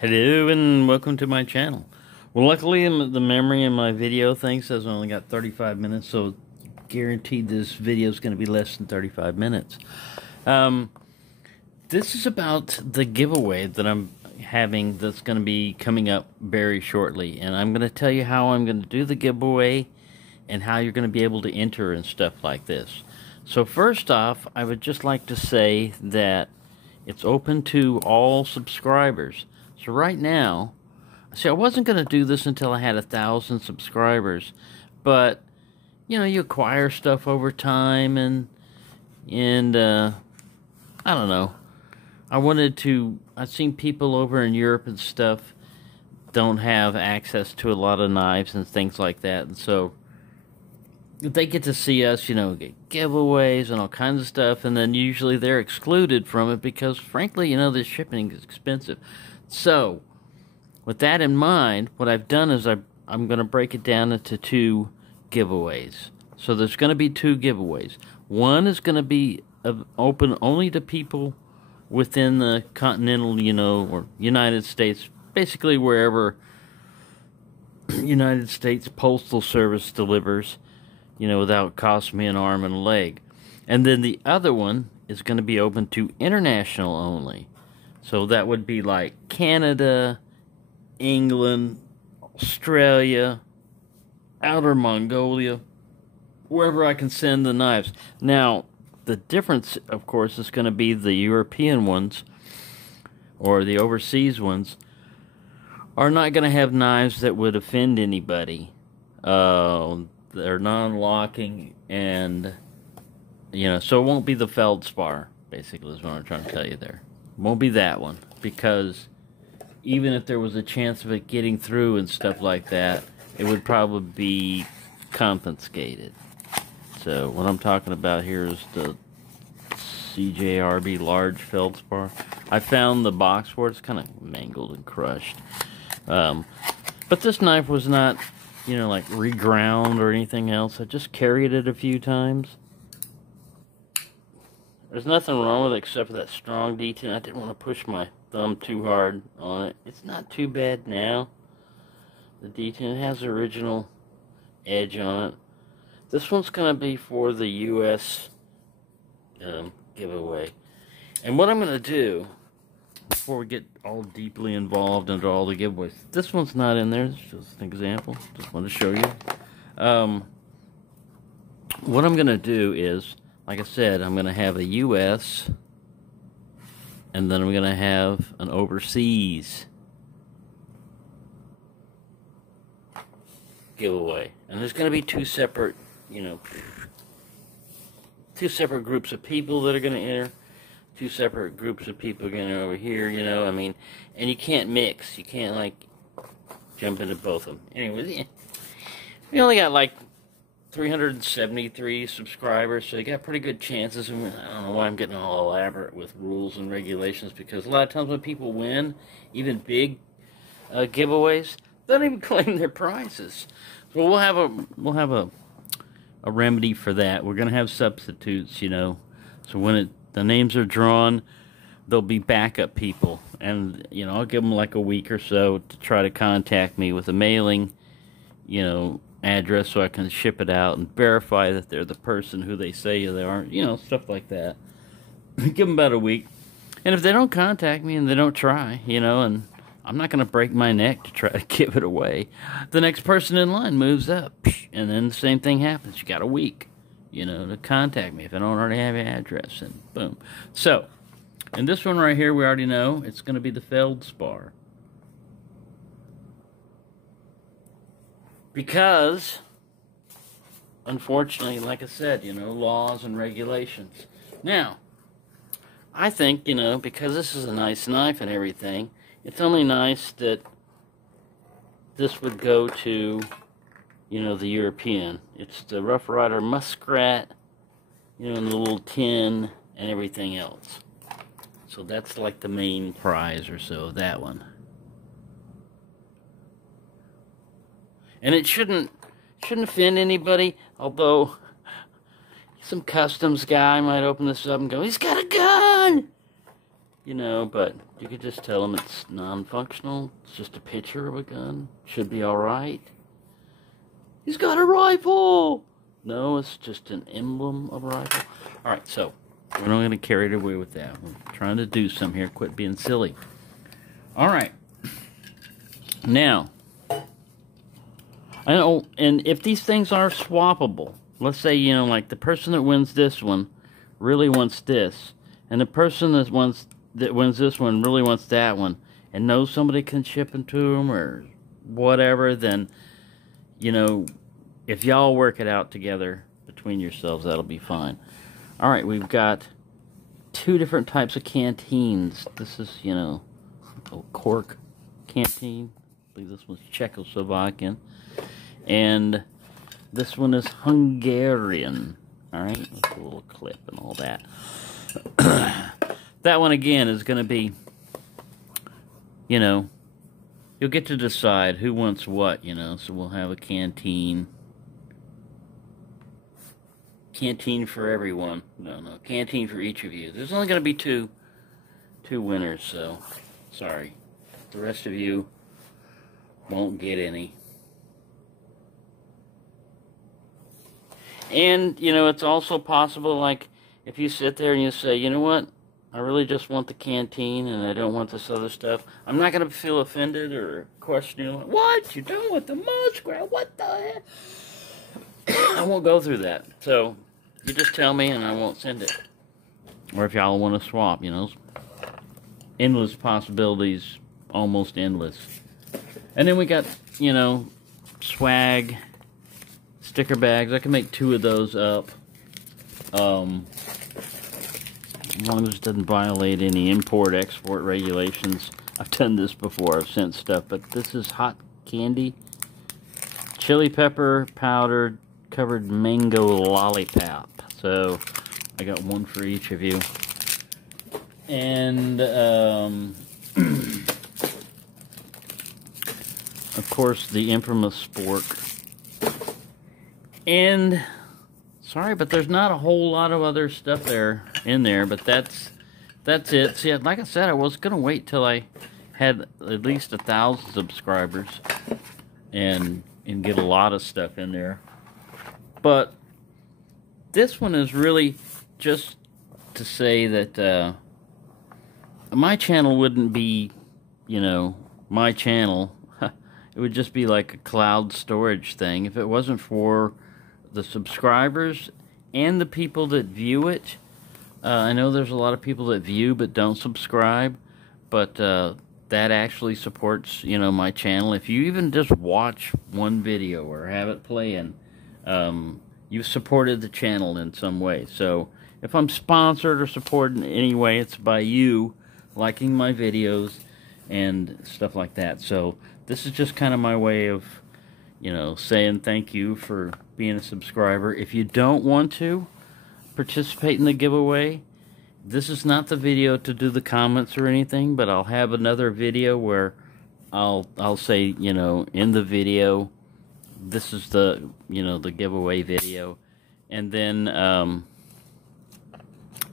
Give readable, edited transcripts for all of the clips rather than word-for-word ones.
Hello and welcome to my channel. Well, luckily the memory in my video thing says I only got 35 minutes, so guaranteed this video is going to be less than 35 minutes. This is about the giveaway that I'm having that's going to be coming up very shortly, and I'm going to tell you how I'm going to do the giveaway and how you're going to be able to enter and stuff like this. So first off, I would just like to say that it's open to all subscribers. So right now, see, I wasn't going to do this until I had 1,000 subscribers, but you know, you acquire stuff over time, and I don't know. I've seen people over in Europe and stuff don't have access to a lot of knives and things like that, and so they get to see us, you know, get giveaways and all kinds of stuff, and then usually they're excluded from it because, frankly, you know, the shipping is expensive. So, with that in mind, what I've done is I'm going to break it down into two giveaways. So there's going to be two giveaways. One is going to be open only to people within the continental, you know, or United States, basically wherever United States Postal Service delivers, you know, without costing me an arm and a leg. And then the other one is going to be open to international only. So that would be like Canada, England, Australia, Outer Mongolia, wherever I can send the knives. Now, the difference, of course, is going to be the European ones, or the overseas ones, are not going to have knives that would offend anybody. They're non-locking, and, you know, so it won't be the Feldspar, basically, is what I'm trying to tell you there. It won't be that one, because even if there was a chance of it getting through and stuff like that, it would probably be confiscated. So what I'm talking about here is the CJRB large Feldspar. I found the box for it. It's kind of mangled and crushed. But this knife was not, you know, like reground or anything else. I just carried it a few times. There's nothing wrong with it except for that strong detent. I didn't want to push my thumb too hard on it. It's not too bad now. The detent has the original edge on it. This one's going to be for the U.S. Giveaway. And what I'm going to do, before we get all deeply involved into all the giveaways, this one's not in there. It's just an example. Just want to show you. What I'm going to do is, like I said, I'm going to have a U.S. and then I'm going to have an overseas giveaway. And there's going to be two separate, you know, two separate groups of people that are going to enter. Two separate groups of people are going to enter over here, you know, I mean, and you can't mix. You can't, like, jump into both of them. Anyway, we only got, like, 373 subscribers, so you got pretty good chances. I don't know why I'm getting all elaborate with rules and regulations, because a lot of times when people win, even big giveaways, they don't even claim their prizes. So we'll have a remedy for that. We're gonna have substitutes, you know. So when the names are drawn, there'll be backup people, and you know, I'll give them like a week or so to try to contact me with a mailing, you know, address, so I can ship it out and verify that they're the person who they say they are, you know, stuff like that. Give them about a week, and if they don't contact me and they don't try, you know, and I'm not going to break my neck to try to give it away, the next person in line moves up, and then the same thing happens. You got a week, you know, to contact me if I don't already have your address, and boom. So, and this one right here, we already know it's going to be the Feldspar. Because, unfortunately, like I said, you know, laws and regulations. Now, I think, you know, because this is a nice knife and everything, it's only nice that this would go to, you know, the European. It's the Rough Rider Muskrat, you know, in the little tin and everything else. So that's like the main prize or so of that one. And it shouldn't offend anybody, although some customs guy might open this up and go, "He's got a gun!" you know, but you could just tell them it's non-functional. It's just a picture of a gun. Should be alright. He's got a rifle! No, it's just an emblem of a rifle. Alright, so, we're not going to carry it away with that. We're trying to do some here. Quit being silly. Alright. Now, I know, and if these things are swappable, let's say, you know, like the person that wins this one really wants this, and the person that wins this one really wants that one, and knows somebody can ship them to them or whatever, then, you know, if y'all work it out together between yourselves, that'll be fine. Alright, we've got 2 different types of canteens. This is, you know, a cork canteen. I believe this one's Czechoslovakian. And this one is Hungarian. Alright, with a little clip and all that. That one again is going to be, you know, you'll get to decide who wants what, you know. So we'll have a canteen. Canteen for everyone. No, canteen for each of you. There's only going to be two winners, so sorry. The rest of you won't get any. And, you know, it's also possible, like, if you sit there and you say, you know what, I really just want the canteen and I don't want this other stuff, I'm not going to feel offended or question you, what, you don't want the muskrat, what the heck? I won't go through that. So, you just tell me and I won't send it. Or if y'all want to swap, you know, endless possibilities, almost endless. And then we got, you know, swag, sticker bags. I can make 2 of those up. As long as it doesn't violate any import-export regulations. I've done this before. I've sent stuff. But this is hot candy. Chili pepper powdered covered mango lollipop. So, I got 1 for each of you. And, of course, the infamous spork. And, sorry, but there's not a whole lot of other stuff in there, but that's it. See, like I said, I was going to wait till I had at least 1,000 subscribers and get a lot of stuff in there. But this one is really just to say that my channel wouldn't be, you know, my channel. It would just be like a cloud storage thing if it wasn't for the subscribers and the people that view it. I know there's a lot of people that view but don't subscribe, but that actually supports, you know, my channel. If you even just watch one video or have it playing, you've supported the channel in some way. So if I'm sponsored or supported in any way, it's by you liking my videos and stuff like that. So this is just kind of my way of, you know, saying thank you for being a subscriber. If you don't want to participate in the giveaway, this is not the video to do the comments or anything, but I'll have another video where I'll say, you know, in the video, this is the, you know, the giveaway video, and then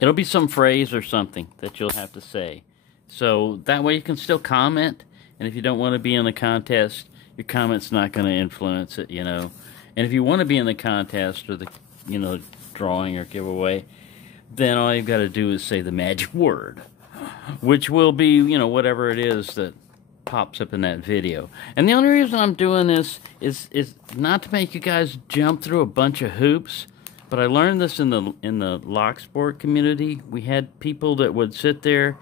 it'll be some phrase or something that you'll have to say. So that way you can still comment, and if you don't want to be in the contest, your comment's not going to influence it, you know. And if you want to be in the contest or the, you know, drawing or giveaway, then all you've got to do is say the magic word, which will be, you know, whatever it is that pops up in that video. And the only reason I'm doing this is not to make you guys jump through a bunch of hoops, but I learned this in the lock sport community. We had people that would sit there,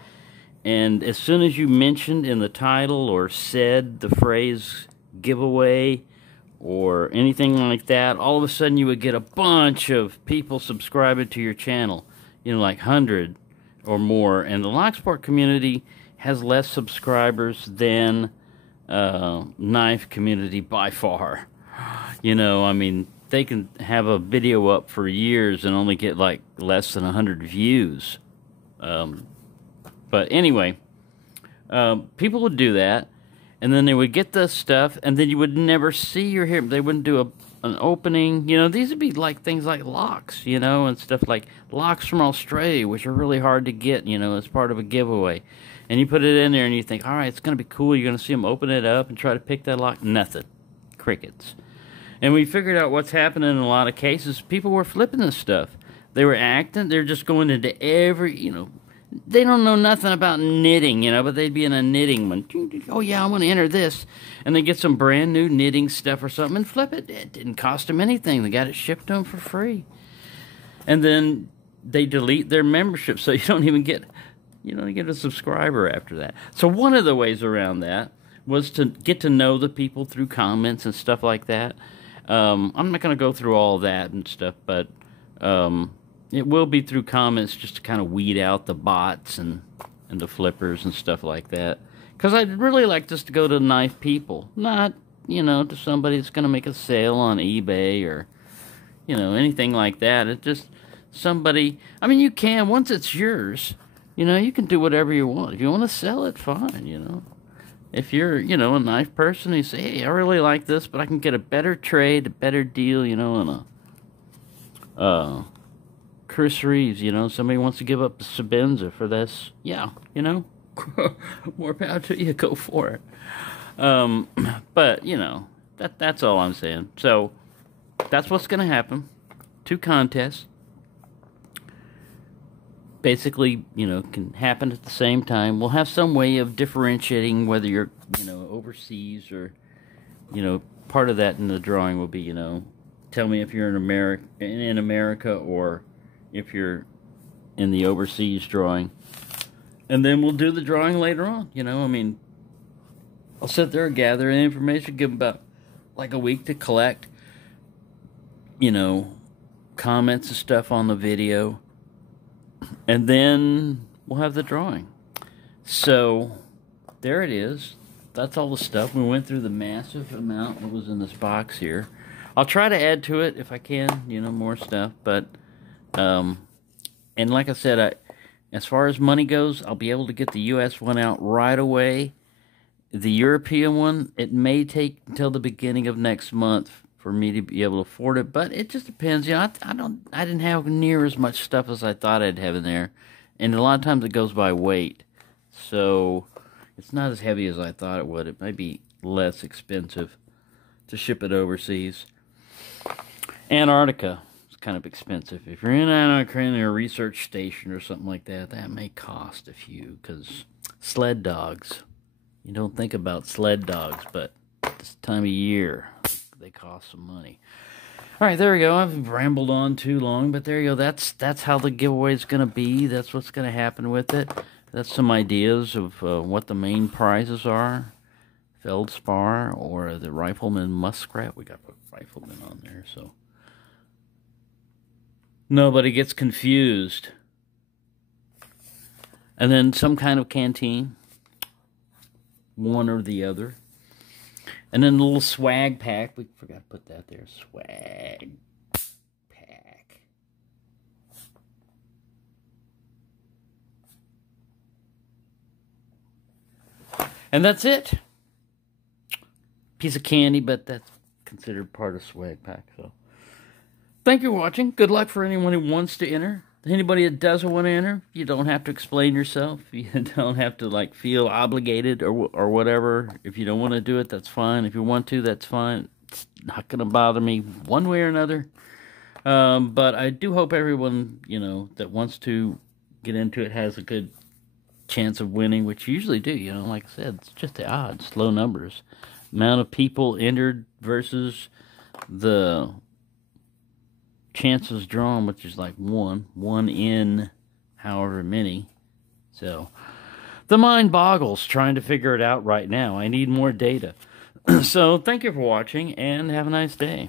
and as soon as you mentioned in the title or said the phrase giveaway or anything like that, all of a sudden you would get a bunch of people subscribing to your channel, you know, like 100 or more. And the lock sport community has less subscribers than knife community by far. You know, I mean, they can have a video up for years and only get like less than 100 views. But anyway, people would do that, and then they would get this stuff, and then you would never see or hear. They wouldn't do an opening. You know, these would be like things like locks, you know, and stuff like locks from Australia, which are really hard to get, you know, as part of a giveaway. And you put it in there and you think, all right, it's going to be cool. You're going to see them open it up and try to pick that lock. Nothing. Crickets. And we figured out what's happening in a lot of cases. People were flipping this stuff. They were acting. They're just going into every, you know, they don't know nothing about knitting, you know, but they'd be in a knitting one. Oh, yeah, I want to enter this. And they get some brand new knitting stuff or something and flip it. It didn't cost them anything. They got it shipped to them for free. And then they delete their membership, so you don't even get, you don't get a subscriber after that. So one of the ways around that was to get to know the people through comments and stuff like that. I'm not going to go through all that and stuff, but it will be through comments just to kind of weed out the bots and the flippers and stuff like that. Because I'd really like just to go to nice people, not, you know, to somebody that's going to make a sale on eBay or, you know, anything like that. It's just somebody, I mean, you can, once it's yours, you know, you can do whatever you want. If you want to sell it, fine, you know. If you're, you know, a nice person, you say, hey, I really like this, but I can get a better trade, a better deal, you know, on a Chris Reeves, you know, somebody wants to give up Sabenza for this. Yeah, you know, more power to you, go for it. But, you know, that's all I'm saying. So, that's what's going to happen. 2 contests. Basically, you know, can happen at the same time. We'll have some way of differentiating whether you're, you know, overseas or, you know, part of that in the drawing will be, you know, tell me if you're in America or if you're in the overseas drawing. And then we'll do the drawing later on, you know. I mean, I'll sit there and gather information, give them about like a week to collect, you know, comments and stuff on the video. And then we'll have the drawing. So, there it is. That's all the stuff. We went through the massive amount that was in this box here. I'll try to add to it if I can, you know, more stuff. But, and like I said, as far as money goes, I'll be able to get the U.S. one out right away. The European one, it may take until the beginning of next month for me to be able to afford it, but it just depends. You know, I didn't have near as much stuff as I thought I'd have in there, and a lot of times it goes by weight, so it's not as heavy as I thought it would. It might be less expensive to ship it overseas. Antarctica is kind of expensive. If you're in Antarctica in a research station or something like that, that may cost a few, because sled dogs, you don't think about sled dogs, but this time of year, they cost some money. All right, there we go. I've rambled on too long, but there you go. That's how the giveaway is going to be. That's what's going to happen with it. That's some ideas of what the main prizes are. Feldspar or the Rifleman Muskrat. We got to put Rifleman on there, so nobody gets confused. And then some kind of canteen. One or the other. And then a little swag pack. We forgot to put that there. Swag pack. And that's it. Piece of candy, but that's considered part of swag pack. So, thank you for watching. Good luck for anyone who wants to enter. Anybody that doesn't want to enter, you don't have to explain yourself. You don't have to, like, feel obligated or whatever. If you don't want to do it, that's fine. If you want to, that's fine. It's not going to bother me one way or another. But I do hope everyone, you know, that wants to get into it has a good chance of winning, which you usually do. You know, like I said, it's just the odds, low numbers. Amount of people entered versus the chances drawn, which is like one in however many. So the mind boggles trying to figure it out right now. I need more data. So thank you for watching and have a nice day.